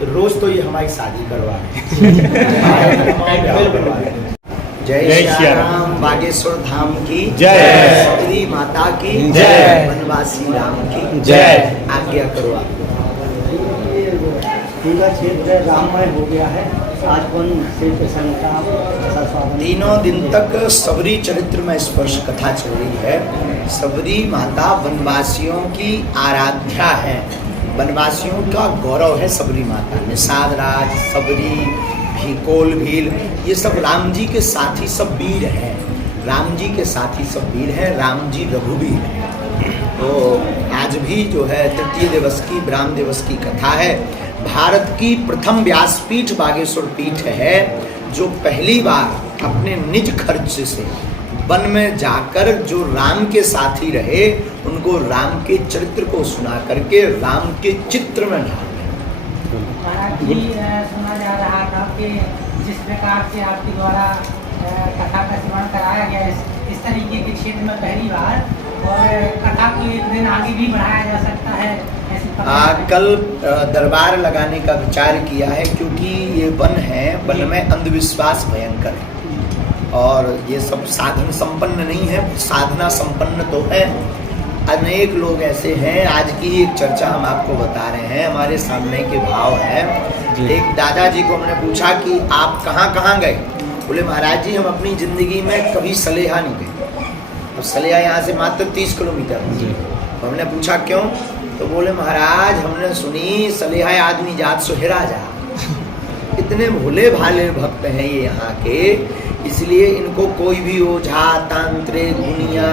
रोज तो ये हमारी शादी करवा रहे हैं। जय श्री राम, बागेश्वर धाम की जय, सबरी माता की जय, वनवासी राम की जय। आज्ञा करो आप। पूरा क्षेत्र राममय हो गया है। आज कौन से प्रसंग का ऐसा स्वागत? तीनों दिन तक सबरी चरित्र में स्पर्श कथा चल रही है। सबरी माता वनवासियों की आराध्या है, वनवासियों का गौरव है सबरी माता। निषाद राज, सबरी, भीकोल भील, ये सब राम जी के साथी सब वीर हैं। राम जी के साथी सब वीर हैं। राम जी रघुवीर हैं। तो आज भी जो है तृतीय दिवस की ब्राह्म दिवस की कथा है। भारत की प्रथम व्यासपीठ बागेश्वर पीठ है, जो पहली बार अपने निज खर्च से वन में जाकर जो राम के साथी रहे, उनको राम के चरित्र को सुना करके राम के चित्र में ढाल जी। सुना जा रहा था कि जिस प्रकार से आपके द्वारा कथा का श्रवण कराया गया इस तरीके के क्षेत्र में पहली बार, और कथा को एक दिन आगे भी बढ़ाया जा सकता है ऐसी कल दरबार लगाने का विचार किया है, क्योंकि ये वन है, वन में अंधविश्वास भयंकर है और ये सब साधन संपन्न नहीं है, साधना संपन्न तो है। अनेक लोग ऐसे हैं। आज की एक चर्चा हम आपको बता रहे हैं, हमारे सामने के भाव है। एक दादाजी को हमने पूछा कि आप कहाँ कहाँ गए? बोले महाराज जी हम अपनी जिंदगी में कभी सलेहा नहीं गए। अब सलेहा यहाँ से मात्र 30 किलोमीटर। तो हमने पूछा क्यों? तो बोले महाराज हमने सुनी सलेहा आदमी जात सुहेरा जा। इतने भोले भाले भक्त हैं ये यहाँ के, इसलिए इनको कोई भी ओझा तांत्रिक दुनिया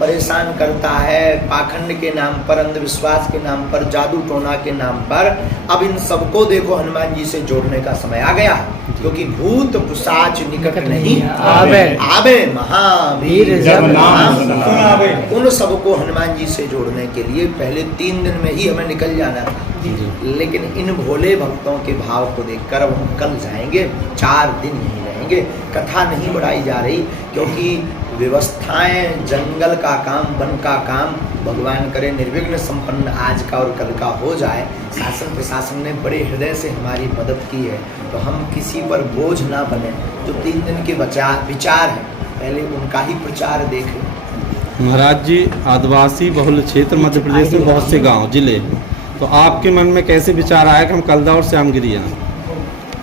परेशान करता है, पाखंड के नाम पर, अंधविश्वास के नाम पर, जादू टोना के नाम पर। अब इन सबको देखो हनुमान जी से जोड़ने का समय आ गया, क्योंकि भूत पिशाच निकट नहीं आवे महावीर जब नाम सुनावे। उन सबको हनुमान जी से जोड़ने के लिए पहले 3 दिन में ही हमें निकल जाना था, लेकिन इन भोले भक्तों के भाव को देखकर अब हम कल जाएंगे, 4 दिन यहीं रहेंगे। कथा नहीं बढ़ाई जा रही, क्योंकि व्यवस्थाएं, जंगल का काम, वन का काम भगवान करे निर्विघ्न संपन्न आज का और कल का हो जाए। शासन प्रशासन ने बड़े हृदय से हमारी मदद की है, तो हम किसी पर बोझ ना बने। जो 3 दिन के विचार है, पहले उनका ही प्रचार देखें। महाराज जी, आदिवासी बहुल क्षेत्र मध्य प्रदेश में बहुत से गांव जिले, तो आपके मन में कैसे विचार आया कि हम कलदा और श्यामगिरी आए?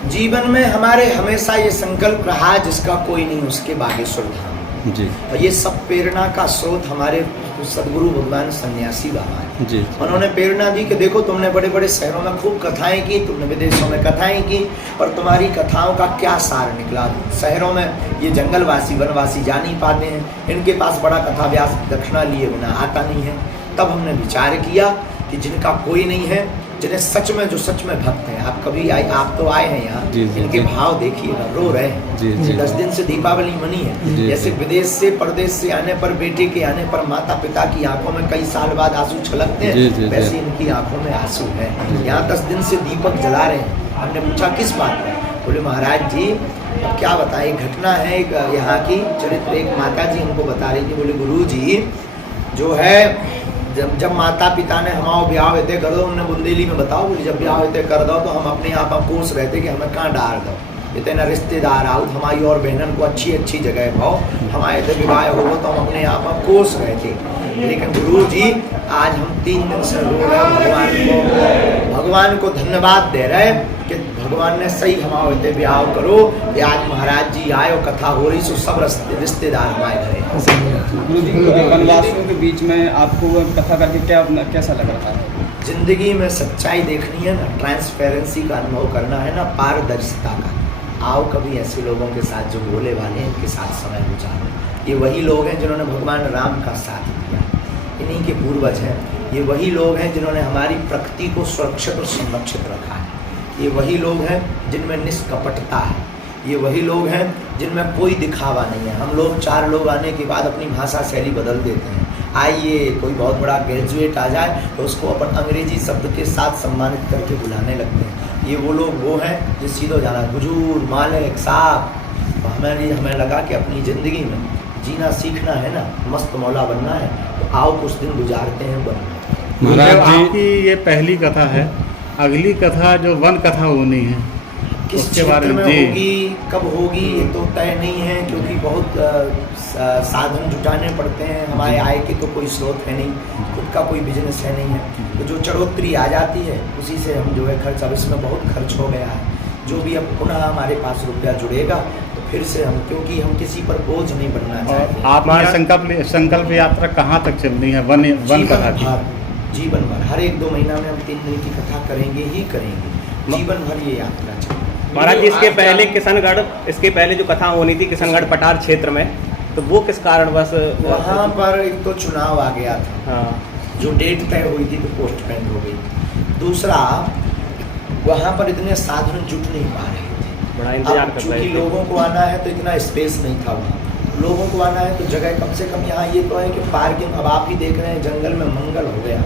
जीवन में हमारे हमेशा ये संकल्प रहा, जिसका कोई नहीं उसके बागेश्वर धाम जी। और ये सब प्रेरणा का स्रोत हमारे सदगुरु भगवान सन्यासी बाबा है जी। उन्होंने प्रेरणा दी कि देखो तुमने बड़े बड़े शहरों में खूब कथाएं की, तुमने विदेशों में कथाएं की, और तुम्हारी कथाओं का क्या सार निकला? शहरों में ये जंगलवासी वनवासी जा नहीं पाते हैं, इनके पास बड़ा कथा व्यास दक्षिणा लिए बिना आता नहीं है। तब हमने विचार किया कि जिनका कोई नहीं है, जिन्हें सच में, जो सच में भक्त हैं, आप कभी आए, आप तो आए हैं यहाँ, इनके भाव देखिए, रो रहे हैं। 10 दिन से दीपावली मनी है। जैसे विदेश से परदेश से आने पर, बेटे के आने पर माता पिता की आंखों में कई साल बाद आंसू छलकते हैं, वैसे इनकी आंखों में आंसू है। यहाँ 10 दिन से दीपक जला रहे हैं। हमने पूछा किस बात पर? बोले महाराज जी अब क्या बताएं, घटना है यहाँ की चरित्र। एक माता जी हमको बता रही थी, बोले गुरु जी जो है जब माता पिता ने हमारा ब्याह होते कर दो, उन्होंने बुंदेली में बताओ, बोली जब ब्याह होते कर दो तो हम अपने आप कोस रहते कि हमें कहाँ डाल दो, इतना रिश्तेदार आओ हमारी और बहनन को अच्छी अच्छी जगह भाओ, हमारे तो विवाह हो तो हम अपने आप कोस रहते। लेकिन गुरु जी आज हम 3 दिन से रो रहे, भगवान को धन्यवाद दे रहे कि भगवान ने सही हमारे ब्याह करो। आज महाराज जी आए और कथा हो रही, सो सब रिश्तेदार हमारे घरे। वनवासियों के बीच में आपको कथा करके कैसा लग रहा है? जिंदगी में सच्चाई देखनी है ना, ट्रांसपेरेंसी का अनुभव करना है ना, पारदर्शिता का। आओ कभी ऐसे लोगों के साथ जो भोले वाले हैं, इनके साथ समय गुजारो। ये वही लोग हैं जिन्होंने भगवान राम का साथ दिया, इन्हीं के पूर्वज हैं। ये वही लोग हैं जिन्होंने हमारी प्रकृति को सुरक्षित और संरक्षित रखा है। ये वही लोग हैं जिनमें निष्कपटता है। ये वही लोग हैं जिनमें कोई दिखावा नहीं है। हम लोग 4 लोग आने के बाद अपनी भाषा शैली बदल देते हैं। आइए कोई बहुत बड़ा ग्रेजुएट आ जाए तो उसको अपन अंग्रेजी शब्द के साथ सम्मानित करके बुलाने लगते हैं। ये वो लोग वो हैं जो सीधो जाना हुजूर मालिक साहब। हमें लगा कि अपनी ज़िंदगी में जीना सीखना है ना, मस्त मौला बनना है, तो आओ कुछ दिन गुजारते हैं। महाराज जी आपकी ये पहली कथा है अगली कथा जो वन कथा होनी है किस उसके बारे क्षेत्र में में जी होगी, कब होगी, ये तो तय नहीं है, क्योंकि बहुत साधन जुटाने पड़ते हैं। हमारे आय के तो कोई स्रोत है नहीं, खुद का कोई बिजनेस है नहीं है, तो जो चढ़ोतरी आ जाती है उसी से हम जो है खर्च, अब इसमें बहुत खर्च हो गया है। जो भी अब पुनः हमारे पास रुपया जुड़ेगा तो फिर से हम, क्योंकि हम किसी पर बोझ नहीं बनना और चाहते। आपने संकल्प यात्रा कहाँ तक चलनी है वन कथा की? जीवन भर हर 1-2 महीना में हम 3 दिन की कथा करेंगे ही करेंगे, जीवन भर ये यात्रा चलेगी। महाराज जी, इसके पहले किशनगढ़, इसके पहले जो कथा होनी थी किशनगढ़ पठार क्षेत्र में, तो वो किस कारणवश? वहाँ पर एक तो चुनाव आ गया था, हाँ, जो डेट तय हुई थी तो पोस्टपोन हो गई। दूसरा, वहाँ पर इतने साधन जुट नहीं पा रहे थे। बड़ा इंतजार अब कर चूंकि रहे थे। लोगों को आना है तो इतना स्पेस नहीं था वहाँ, लोगों को आना है तो जगह कम से कम। यहाँ ये तो है कि पार्किंग, अब आप ही देख रहे हैं जंगल में मंगल हो गया,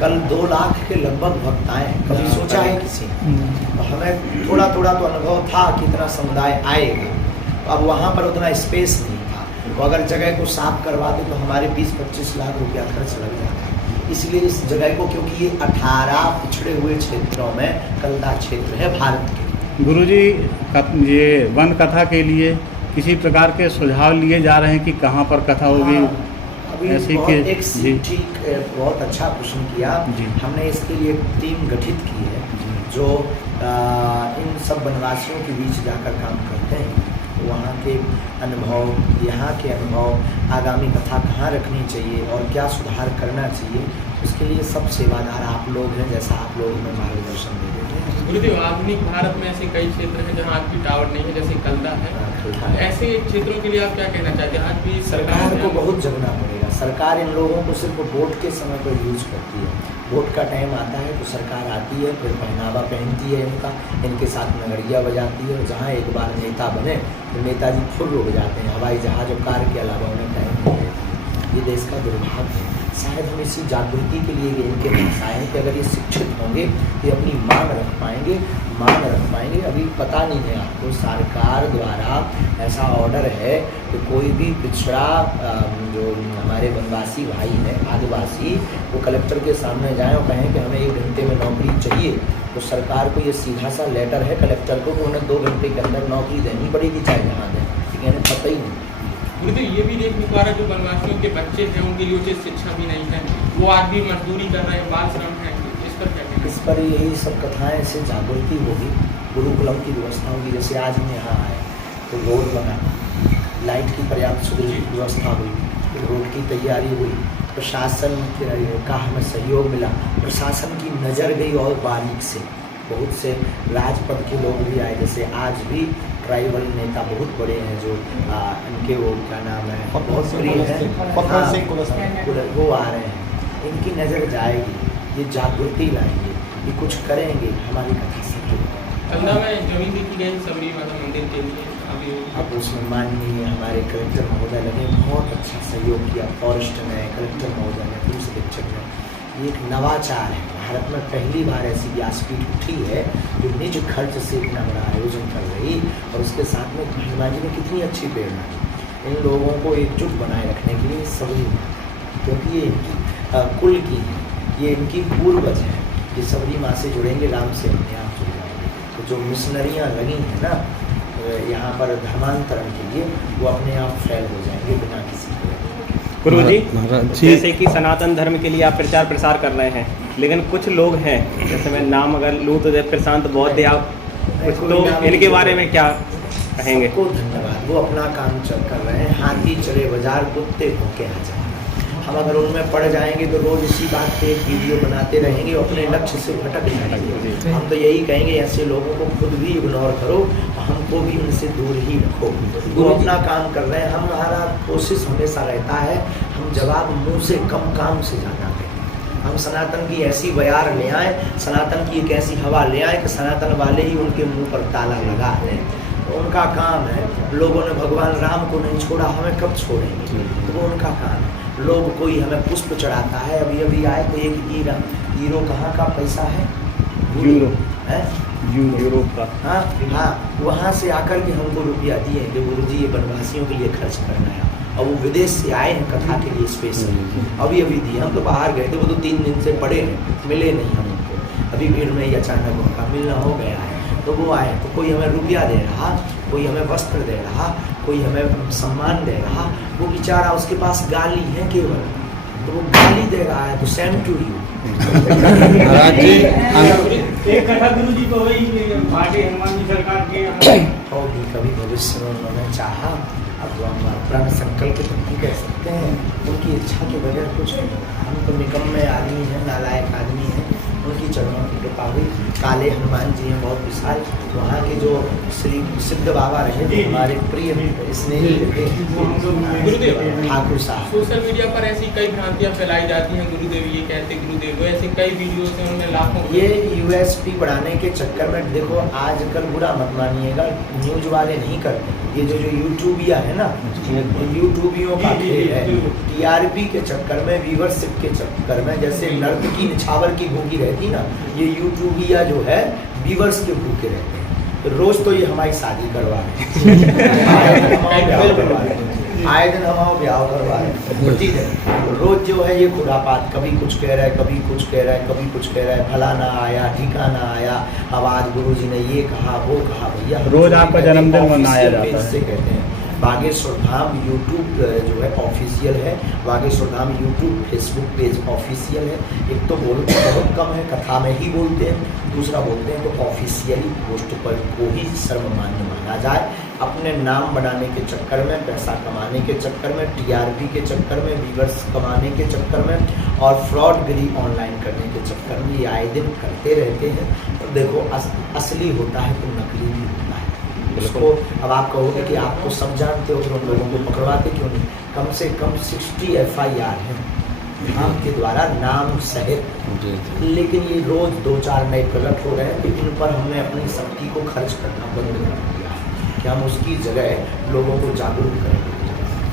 कल 2 लाख के लगभग भक्त आए, कभी सोचा है किसी ने? तो हमें थोड़ा थोड़ा तो अनुभव था कि इतना समुदाय आएगा, तो अब वहाँ पर उतना स्पेस नहीं था। तो अगर जगह को साफ करवाते तो हमारे 20-25 लाख रुपया खर्च लग जाता है। इसलिए इस जगह को, क्योंकि ये 18 पिछड़े हुए क्षेत्रों में कलदा क्षेत्र है भारत के। गुरुजी, ये वन कथा के लिए किसी प्रकार के सुझाव लिए जा रहे हैं कि कहाँ पर कथा होगी? हाँ, अभी ऐसे बहुत कि- एक जी। ठीक बहुत अच्छा प्रश्न किया। जी। हमने इसके लिए एक टीम गठित की है जो इन सब वनवासियों के बीच जाकर काम करते हैं, वहाँ के अनुभव, यहाँ के अनुभव, आगामी कथा कहाँ रखनी चाहिए और क्या सुधार करना चाहिए, उसके लिए सब सेवादार आप लोग हैं, जैसा आप लोग हमें मार्गदर्शन दे देते हैं। गुरुदेव, आधुनिक भारत में ऐसे कई क्षेत्र हैं जहाँ आज भी टावर नहीं है, जैसे कलदा है। ऐसे क्षेत्रों के लिए आप क्या कहना चाहते हैं? आज भी सरकार को बहुत जगना पड़ेगा। सरकार इन लोगों को सिर्फ वोट के समय पर यूज करती है। वोट का टाइम आता है तो सरकार आती है, फिर पहनावा पहनती है इनका, इनके साथ नगड़िया बजाती है, और जहाँ एक बार नेता बने तो नेताजी फुल रुक जाते हैं। हवाई जहाज और कार के अलावा उन्हें टाइम नहीं है। ये देश का दुर्भाग्य है। शायद हम इसी जागृति के लिए इनके पास आए हैं कि अगर ये शिक्षित होंगे तो अपनी मांग रख पाएंगे। अभी पता नहीं है आपको, सरकार द्वारा ऐसा ऑर्डर है कि कोई भी पिछड़ा जो हमारे वनवासी भाई हैं, आदिवासी, वो कलेक्टर के सामने जाएं और कहें कि हमें 1 घंटे में नौकरी चाहिए, तो सरकार को ये सीधा सा लेटर है कलेक्टर को कि उन्हें 2 घंटे के अंदर नौकरी देनी पड़ेगी, चाहे जहाँ दें। ठीक है, पता ही नहीं। गुरुदेव, ये भी देखने को आ रहा है जो वनवासियों के बच्चे हैं उनके लिए उचित शिक्षा भी नहीं है, वो आज भी मजदूरी कर रहे हैं, बाल श्रम है, इस पर क्या कहना है? इस पर यही सब कथाएं से जागृति होगी, गुरुकुलम की व्यवस्था होगी। जैसे आज हम यहाँ आए तो रोड बना, लाइट की पर्याप्त सुविधा व्यवस्था हुई, रोड की तैयारी हुई, प्रशासन का हमें सहयोग मिला, प्रशासन की नज़र गई और बारीक से। बहुत से राजपद के लोग भी आए, जैसे आज भी ट्राइबल नेता बहुत बड़े हैं जो इनके वो क्या नाम है, बहुत प्रिय है, वो आ रहे हैं। इनकी नज़र जाएगी, ये जागृति लाएंगे, ये कुछ करेंगे, हमारी कथा सत्य होगी। कलदा में जमीन देखी गई सबरी माता मंदिर के लिए, अभी अब उसमें माननीय हमारे कलेक्टर महोदय लगे, बहुत अच्छा सहयोग किया, फॉरेस्ट ने, कलेक्टर महोदय ने, पुलिस अधीक्षक ने। ये एक नवाचार है, भारत में पहली बार ऐसी व्यासपीठ उठी है जो निज खर्च से इतना बड़ा आयोजन कर रही, और उसके साथ में हनुमान जी ने कितनी अच्छी प्रेरणा दी इन लोगों को एकजुट बनाए रखने के लिए सभी, क्योंकि ये इनकी कुल की है, ये इनकी पूर्वज है। ये सबरी माँ से जुड़ेंगे, राम से अपने आप जुड़ जाएंगे। तो जो मिशनरियाँ लगी हैं ना यहाँ पर धर्मांतरण के लिए, वो अपने आप फैल हो जाएंगे बिना किसी गुरु जी, महाराज जी, जैसे कि सनातन धर्म के लिए आप प्रचार प्रसार कर रहे हैं, लेकिन कुछ लोग हैं, जैसे मैं नाम अगर लूँ तो प्रशांत बौद्ध या कुछ, तो इनके बारे में क्या कहेंगे? सबको धन्यवाद, वो अपना काम कर रहे हैं। हाथी चले बाजार, कुत्ते भूखे हजार। हम अगर उनमें पड़ जाएंगे तो रोज इसी बात पे एक वीडियो बनाते रहेंगे, अपने लक्ष्य से भटक जाएंगे। हम तो यही कहेंगे, ऐसे लोगों को खुद भी इग्नोर करो, हमको भी उनसे दूर ही रखो। वो अपना काम कर रहे हैं, हमारा कोशिश हमेशा रहता है हम जवाब मुँह से कम, काम से ज़्यादा करें। हम सनातन की ऐसी बयार ले आए, सनातन की एक ऐसी हवा ले आए कि सनातन वाले ही उनके मुँह पर ताला लगा दें। तो उनका काम है। लोगों ने भगवान राम को नहीं छोड़ा, हमें कब छोड़ेंगे? तो वो उनका काम है। लोग कोई हमें पुष्प चढ़ाता है, अभी अभी आए तो एक हीरो कहाँ का पैसा है? यूरोप का। हाँ, वहाँ से आकर के हमको रुपया दिए कि गुरुजी ये वनवासियों के लिए खर्च करना है, और वो विदेश से आए हैं कथा के लिए स्पेशल, अभी दिए। हम तो बाहर गए थे, वो तो 3 दिन से पड़े हैं, मिले नहीं हम उनको। कभी भीड़ में ही अचानक उनका मिलना हो गया है, तो वो आए, तो कोई हमें रुपया दे रहा, कोई हमें वस्त्र दे रहा, कोई हमें सम्मान दे रहा, वो बेचारा उसके पास गाली है केवल, तो वो गाली दे रहा है, तो सेम टू यू। महाराज जी एक कथा गुरु जी को वही पार्टी हनुमान जी सरकार के होगी कभी भविष्य में उन्होंने चाहा, अब हम अपना संकल्प तो नहीं कह सकते हैं, उनकी इच्छा के बगैर कुछ नहीं। हम तो निकम्मे आदमी हैं, नालायक आदमी हैं, उनकी चरणों की कृपा हुई। काले हनुमान जी हैं बहुत विशाल, वहाँ के जो श्री सिद्ध बाबा रहे थे हमारे प्रिय स्नेही रहे गुरुदेव, ठाकुर साहब। सोशल मीडिया पर ऐसी कई भ्रांतियां फैलाई जाती हैं, गुरुदेव ये कहते गुरुदेव, ऐसे कई वीडियोस हैं, उनमें लाखों ये यूएसपी बढ़ाने के चक्कर में देखो, आजकल बुरा मत मानिएगा, न्यूज वाले नहीं करते, ये जो यूट्यूबिया है ना, यूट्यूबियों का खेल है। टीआरपी के चक्कर में, व्यूअरशिप के चक्कर में, जैसे नर्तकी निछावर की भूखी रहती ना, ये यूट्यूबिया जो है व्यूअर्स के भूखे रहते हैं। तो रोज तो ये हमारी शादी करवा रहे हैं, आए दिन हम ब्याह करवा रहे हैं, प्रतिदिन रोज जो है ये खुरापात, कभी कुछ कह रहा है, कभी कुछ कह रहा है, कभी कुछ कह रहा है, फलाना आया, ठिकाना आया, अब आज गुरुजी ने ये कहा, वो कहा। भैया रोज आपका जन्मदिन मनाया जाता है, से कहते हैं। बागेश्वर धाम यूट्यूब जो है ऑफिशियल है, Bageshwar Dham YouTube Facebook page official है। एक तो बोलते बहुत कम है, कथा में ही बोलते हैं, दूसरा बोलते हैं तो ऑफिशियली पोस्ट पर को ही सर्वमान्य माना जाए। अपने नाम बनाने के चक्कर में, पैसा कमाने के चक्कर में, टीआरपी के चक्कर में, व्यूअर्स कमाने के चक्कर में और फ्रॉडगिरी ऑनलाइन करने के चक्कर में ये आए दिन करते रहते हैं। तो देखो असली होता है तो नकली भी होता है। उसको अब आप कहोगे कि आप तो सब जानते हो, तो उन लोगों को पकड़वाते क्यों नहीं? कम से कम 60 FIR हैं नाम के द्वारा, नाम सहित। लेकिन ये रोज 2-4 नए प्रकट हो रहे हैं, तो इन पर हमने अपनी शक्ति को खर्च करना बंद कर दिया है कि हम उसकी जगह लोगों को जागरूक करें।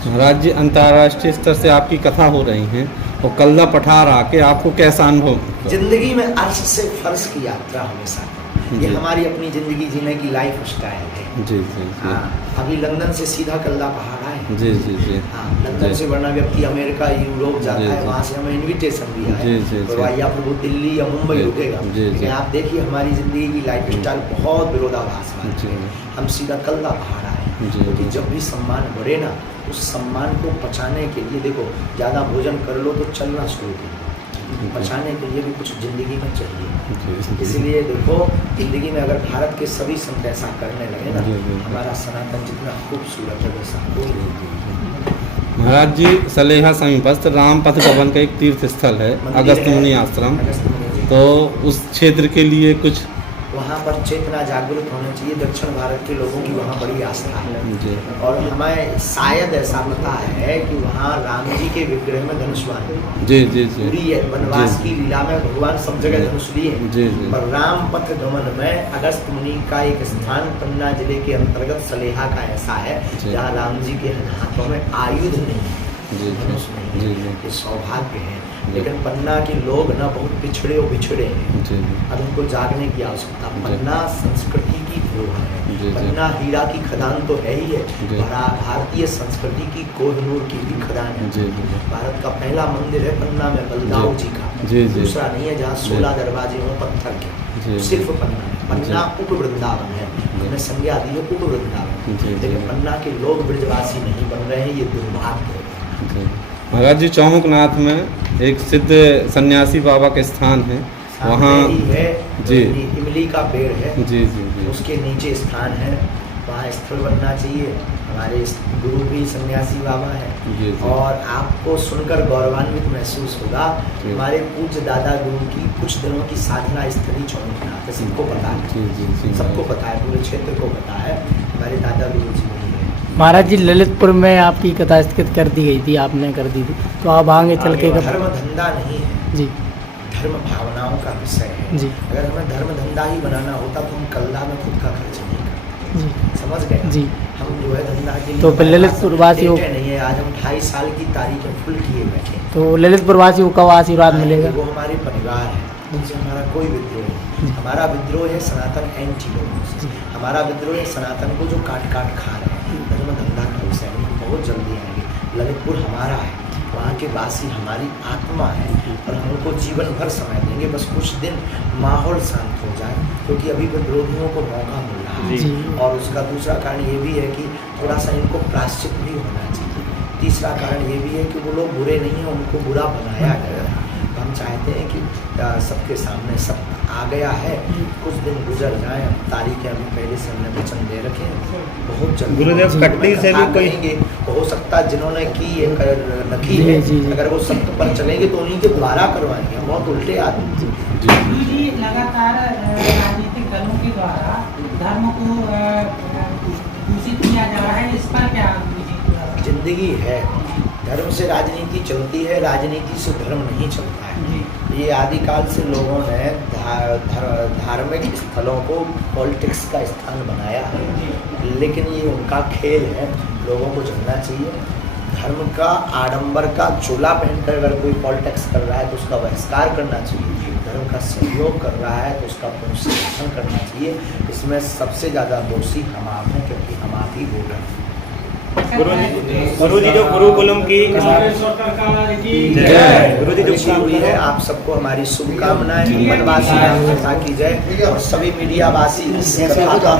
महाराज जी, अंतर्राष्ट्रीय स्तर से आपकी कथा हो रही है और कल्ला पठार आके आपको कैसा अनुभव? जिंदगी में अर्श से फर्श की यात्रा हमेशा, ये जी। हमारी अपनी जिंदगी जीने की लाइफ स्टाइल है। जी जी जी। हाँ, अभी लंदन से सीधा कल्ला पहाड़ आए। जी जी जी। हाँ, लंदन जी। से वरना व्यक्ति अमेरिका, यूरोप जाता जी, है, जी। वहाँ से हमें इनविटेशन भी आया जी, जी, तो जी। या फिर वो दिल्ली या मुंबई जी, रुकेगा। जी, जी। लेकिन आप देखिए हमारी जिंदगी की लाइफ स्टाइल बहुत विरोधाभास जी। है। हम सीधा कल्ला पहाड़ आए, जी, क्योंकि जी। जब भी सम्मान बढ़े ना, उस सम्मान को पचाने के लिए देखो, ज़्यादा भोजन कर लो तो चलना शुरू करो, पचाने के लिए भी कुछ जिंदगी में चाहिए। इसलिए देखो, जिंदगी में अगर भारत के सभी संत ऐसा करने लगे ना, जी, जी। हमारा सनातन जितना खूबसूरत है वैसा कोई नहीं। महाराज जी, सलेहा समीपस्थ रामपथ भवन का एक तीर्थ स्थल है, मंदिर अगस्त है, मुनि आश्रम, अगस्त मुनि। तो उस क्षेत्र के लिए कुछ? वहाँ पर चेतना जागृत होना चाहिए। दक्षिण भारत के लोगों की वहाँ बड़ी आस्था है, जी और हमें शायद ऐसा पता है कि वहाँ राम जी के विग्रह में धनुष बाण जी जी जी पूरी है। वनवास जी। की लीला में भगवान सब जगह धनुष लिए हैं। जी जी पर राम पथ गमन में अगस्त मुनि का एक स्थान पन्ना जिले के अंतर्गत सलेहा का ऐसा है, जी। जहाँ राम जी के हाथों में आयुध नहीं है, जी धनुष नहीं जी है। जी ये सौभाग्य है। जी। लेकिन पन्ना के लोग ना बहुत पिछड़े और बिछड़े हैं, जी अब उनको जागने की आवश्यकता। जी। पन्ना संस्कृति की धरोहर जी, है, जी। पन्ना हीरा की खदान तो है ही है, जी। भारतीय संस्कृति की कोहिनूर की भी खदान है। जी जी भारत का पहला मंदिर है पन्ना में बलदाऊ जी का, जी, जी। दूसरा नहीं है जहाँ 16 दरवाजे हों पत्थर के, जी। सिर्फ पन्ना है। पन्ना उप वृंदावन है, हमने संज्ञा दी है उप वृंदावन। जी, जी। लेकिन पन्ना के लोग ब्रजवासी नहीं बन रहे हैं, ये दुर्भाग्य है। जी। महाराज जी, चौमुखनाथ में एक सिद्ध सन्यासी बाबा का स्थान है, वहाँ सामने ही है जी। इमली का पेड़ है, जी जी जी उसके नीचे स्थान है, वहाँ स्थल बनना चाहिए। हमारे गुरु भी सन्यासी बाबा जी, है, जी। और आपको सुनकर गौरवान्वित महसूस होगा। जी। हमारे पूज्य दादा गुरु की कुछ दिनों की साधना स्थली चौमुखनाथ है, सबको पता है, जी जी जी सबको पता है, पूरे क्षेत्र को पता है। हमारे दादा गुरु जी वही है। महाराज जी, ललितपुर में आपकी कथा स्थगित कर दी गई थी, आपने कर दी थी, तो आप आगे चल के धर्म धंधा नहीं है जी धर्म भावनाओं का विषय है। जी। अगर हमें धर्म धंधा ही बनाना होता तो हम कल्ला में खुद का खर्च नहीं करते, जी समझ गए? जी। हम जो है धंधा के लिए तो फिर ललितपुर वासियों लेटे नहीं है। आज हम 28 साल की तारीख में फुल किए बैठे हैं। तो ललितपुर वासियों को कब आशीर्वाद मिलेगा? वो हमारे परिवार है, उनसे हमारा कोई विद्रोह नहीं। हमारा विद्रोह है सनातन एंटी लोगों से, हमारा विद्रोह है सनातन को जो काट काट खा रहे हैं। धर्म धंधा का विषय नहीं, बहुत जल्दी आएंगे। ललितपुर हमारा है, वहाँ के वासी हमारी आत्मा है और हम उनको जीवन भर समय देंगे, बस कुछ दिन माहौल शांत हो जाए, क्योंकि अभी विरोधियों को मौका मिल रहा है। जी। और उसका दूसरा कारण ये भी है कि थोड़ा सा इनको प्रायश्चित भी होना चाहिए। तीसरा कारण ये भी है कि वो लोग बुरे नहीं हैं, उनको बुरा बनाया गया है। हम चाहते हैं कि सबके सामने सब आ गया है, कुछ दिन गुजर जाए, तारीखें अभी पहले से हमने वचन दे रखे हैं, बहुत जल्दी गुरुदेव कट्टी से भी कोई करेंगे। हो सकता है जिन्होंने की ये रखी जी, है, जी, जी। अगर वो सत्य पर चलेंगे तो उन्हीं के द्वारा करवाएंगे, बहुत उल्टे आदमी। गुरु जी लगातार राजनीतिक दलों के द्वारा धर्म को दूषित किया जा रहा है, इस पर क्या गुरु जी? जिंदगी है, धर्म से राजनीति चलती है, राजनीति से धर्म नहीं चलता है। ये आदिकाल से लोगों ने धार्मिक स्थलों को पॉलिटिक्स का स्थान बनाया है, लेकिन ये उनका खेल है, लोगों को जानना चाहिए। धर्म का आडंबर का चोला पहनकर अगर कोई पॉलिटिक्स कर रहा है तो उसका बहिष्कार करना चाहिए, धर्म का सहयोग कर रहा है तो उसका प्रोत्साहन करना चाहिए। इसमें सबसे ज़्यादा दोषी हम आप हैं, क्योंकि हम आप ही बोल रहे हैं। गुरु जी जो गुरुकुलम की जय गुरु जी जो शुरू हुई है, आप सबको हमारी शुभकामनाएं, वनवासी राम कथा की जय और सभी मीडिया वासी इस कथा का